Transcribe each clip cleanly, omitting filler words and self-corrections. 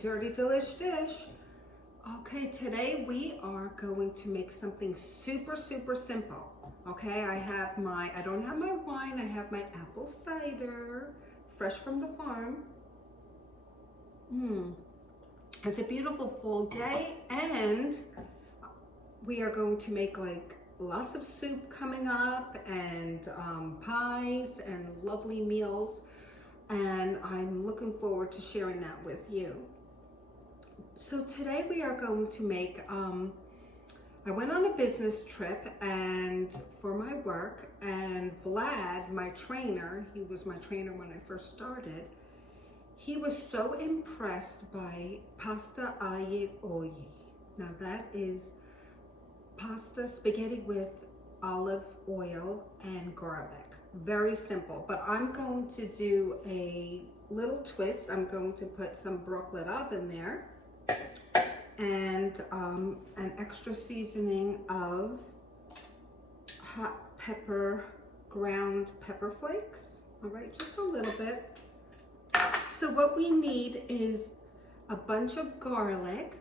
Dirty Delish Dish. Okay, today we are going to make something super simple. Okay, I don't have my wine, I have my apple cider, fresh from the farm. It's a beautiful fall day, and we are going to make like lots of soup coming up, and pies and lovely meals, and I'm looking forward to sharing that with you. So today we are going to make, I went on a business trip and for my work, and Vlad, my trainer, he was my trainer when I first started, he was so impressed by pasta aglio olio. Now that is pasta spaghetti with olive oil and garlic. Very simple, but I'm going to do a little twist. I'm going to put some broccoli rabe in there, and an extra seasoning of hot pepper, ground pepper flakes. All right, just a little bit. So what we need is a bunch of garlic.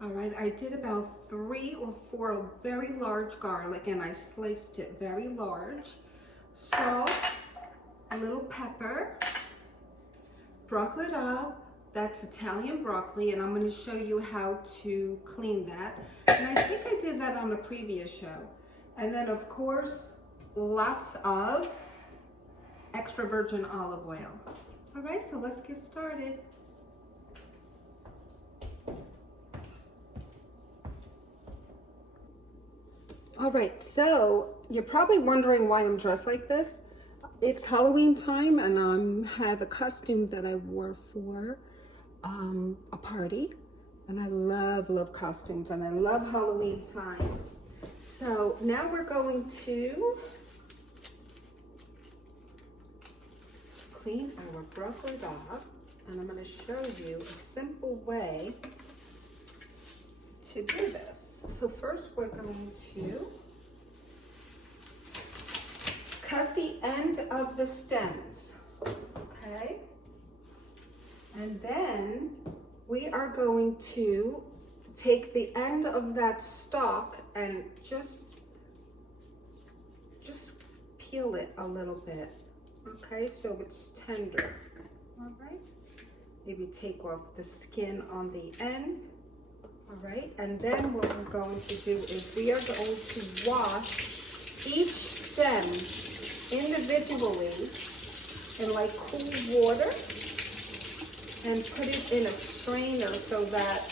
All right, I did about 3 or 4 very large garlic, and I sliced it very large. Salt, a little pepper, broccoli rabe. That's Italian broccoli, and I'm going to show you how to clean that. And I think I did that on a previous show. And then, of course, lots of extra virgin olive oil. All right, so let's get started. All right, so you're probably wondering why I'm dressed like this. It's Halloween time, and I have a costume that I wore for a party, and I love costumes, and I love Halloween time. So now we're going to clean our broccoli rabe, and I'm going to show you a simple way to do this. So first we're going to cut the end of the stems, okay? And then we are going to take the end of that stalk and just peel it a little bit, okay? So it's tender, all right? Maybe take off the skin on the end, all right? And then what we're going to do is we are going to wash each stem individually in like cool water, and put it in a strainer so that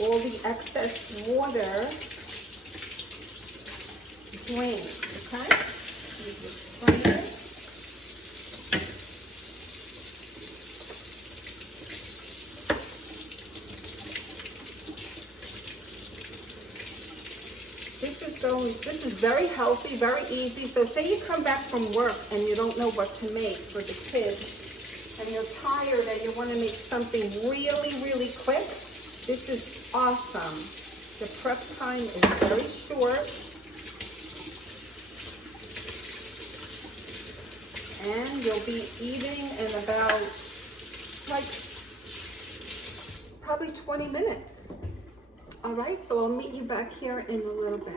all the excess water drains, okay? You just strain it. This is very healthy, very easy. So say you come back from work and you don't know what to make for the kids, and you're tired and you want to make something really quick, this is awesome. The prep time is very short, and you'll be eating in about like probably 20 minutes. All right, so I'll meet you back here in a little bit.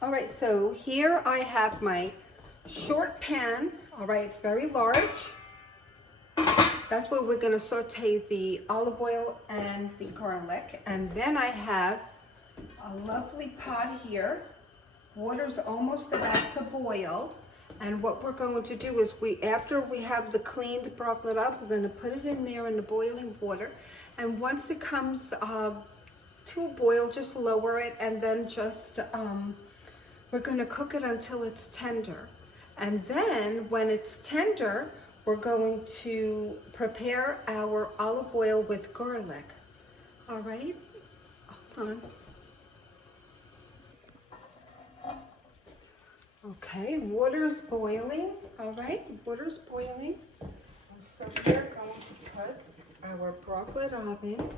All right, so here I have my short pan. All right, it's very large. That's where we're gonna saute the olive oil and the garlic. And then I have a lovely pot here. Water's almost about to boil. And what we're going to do is after we have the cleaned broccoli up, we're gonna put it in there in the boiling water. And once it comes to a boil, just lower it, and then just, we're gonna cook it until it's tender. And then when it's tender, we're going to prepare our olive oil with garlic. All right, hold on. Okay, water's boiling. All right, water's boiling. So we're going to put our broccoli rabe in,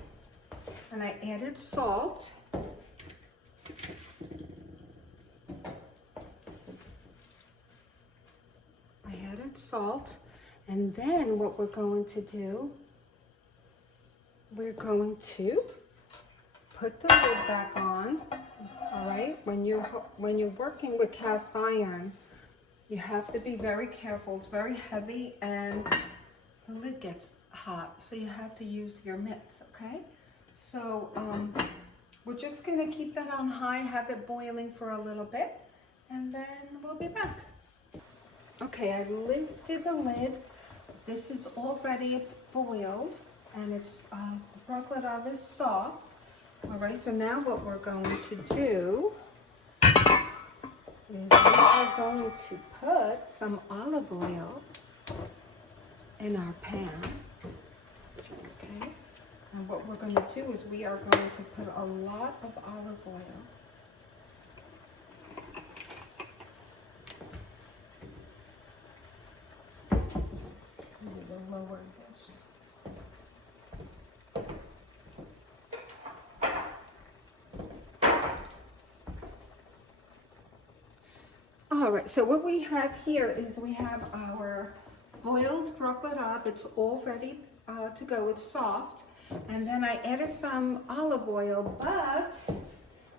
and I added salt. Salt, and then what we're going to do, we're going to put the lid back on. All right, when you're working with cast iron, you have to be very careful. It's very heavy and the lid gets hot, so you have to use your mitts. Okay, so we're just going to keep that on high, have it boiling for a little bit, and then we'll be back. Okay, I lifted the lid. This is already, it's boiled, and it's broccoli rabe is soft. All right, so now what we're going to do is we are going to put some olive oil in our pan. Okay, and what we're going to do is we are going to put a lot of olive oil. Lower this. All right, so what we have here is we have our boiled broccoli rabe. It's all ready to go. It's soft. And then I added some olive oil, but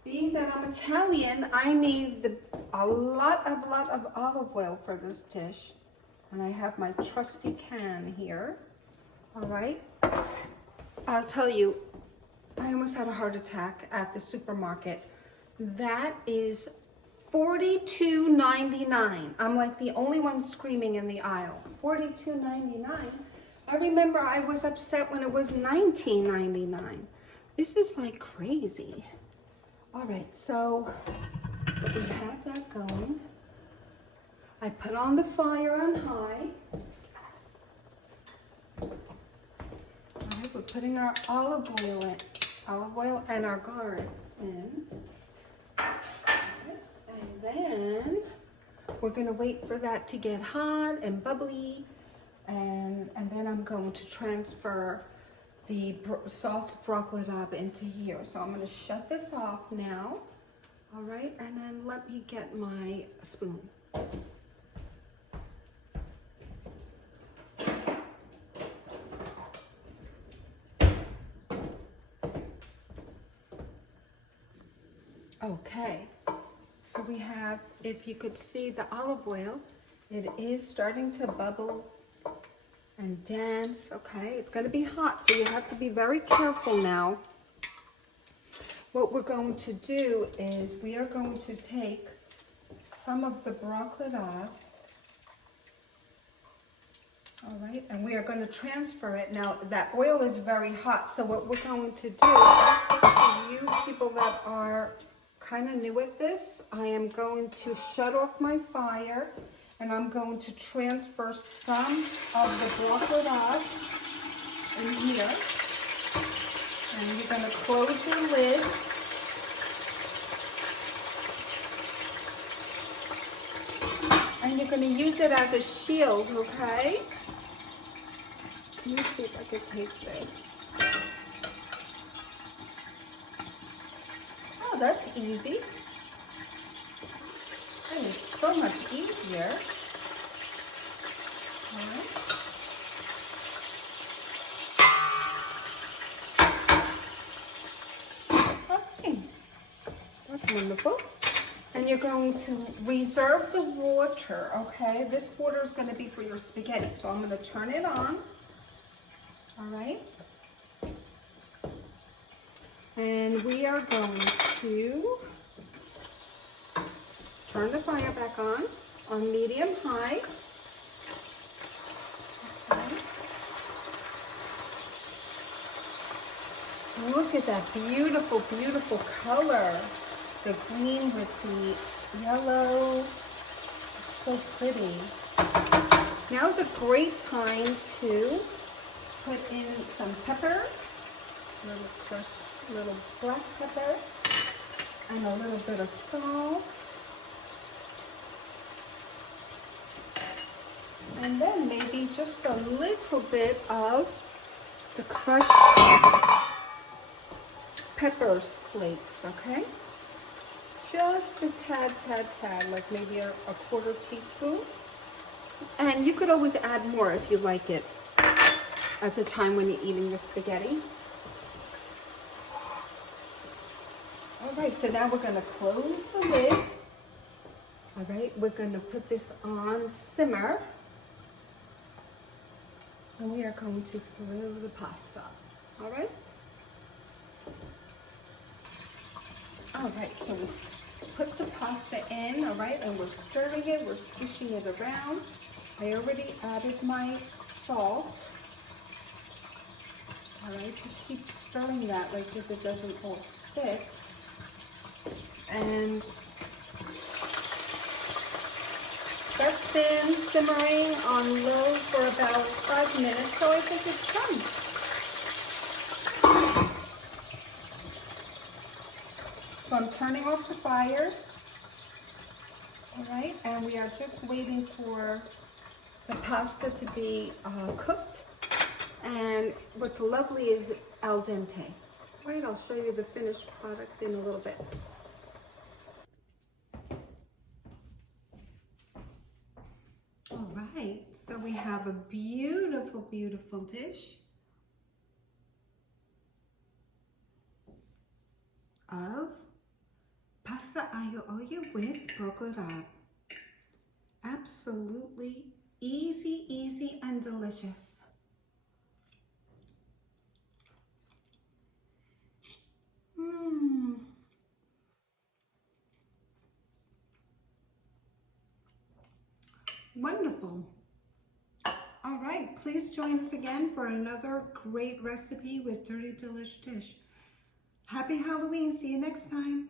being that I'm Italian, I need a lot of olive oil for this dish. And I have my trusty can here. All right. I'll tell you, I almost had a heart attack at the supermarket. That is $42.99. I'm like the only one screaming in the aisle. $42.99. I remember I was upset when it was $19.99. This is like crazy. All right, so we have that going. I put on the fire on high. All right, we're putting our olive oil and our garlic in. And then we're gonna wait for that to get hot and bubbly. And then I'm going to transfer the soft broccoli rabe into here. So I'm gonna shut this off now. All right, and then let me get my spoon. Okay, so we have, if you could see the olive oil, it is starting to bubble and dance. Okay, it's going to be hot, so you have to be very careful now. What we're going to do is we are going to take some of the broccoli rabe, all right, and we are going to transfer it. Now that oil is very hot, so what we're going to do, for you people that are kind of new at this, I am going to shut off my fire and I'm going to transfer some of the broccoli rabe in here. And you're going to close your lid. And you're going to use it as a shield, okay? Let me see if I can take this. Oh, that's easy. That is so much easier. All right. Okay, that's wonderful. And you're going to reserve the water, okay? This water is going to be for your spaghetti, so I'm going to turn it on. All right. And we are going to turn the fire back on medium high. Okay. Look at that beautiful, beautiful color. The green with the yellow. so pretty. Now is a great time to put in some pepper, little crushed little black pepper, and a little bit of salt. And then maybe just a little bit of the crushed peppers flakes, okay? Just a tad, like maybe a quarter teaspoon. And you could always add more if you like it at the time when you're eating the spaghetti. All right, so now we're gonna close the lid. All right, we're gonna put this on simmer. And we are going to throw the pasta, all right? All right, so we put the pasta in, all right, and we're stirring it, we're swishing it around. I already added my salt. All right, just keep stirring that like this, it doesn't all stick. And that's been simmering on low for about 5 minutes, so I think it's done. So I'm turning off the fire, all right, and we are just waiting for the pasta to be cooked. And what's lovely is al dente. All right, I'll show you the finished product in a little bit. All right, so we have a beautiful, beautiful dish of pasta aglio olio with broccoli rabe. Absolutely easy, easy, and delicious. Wonderful. All right, please join us again for another great recipe with Dirty Delish Dish. Happy Halloween. See you next time.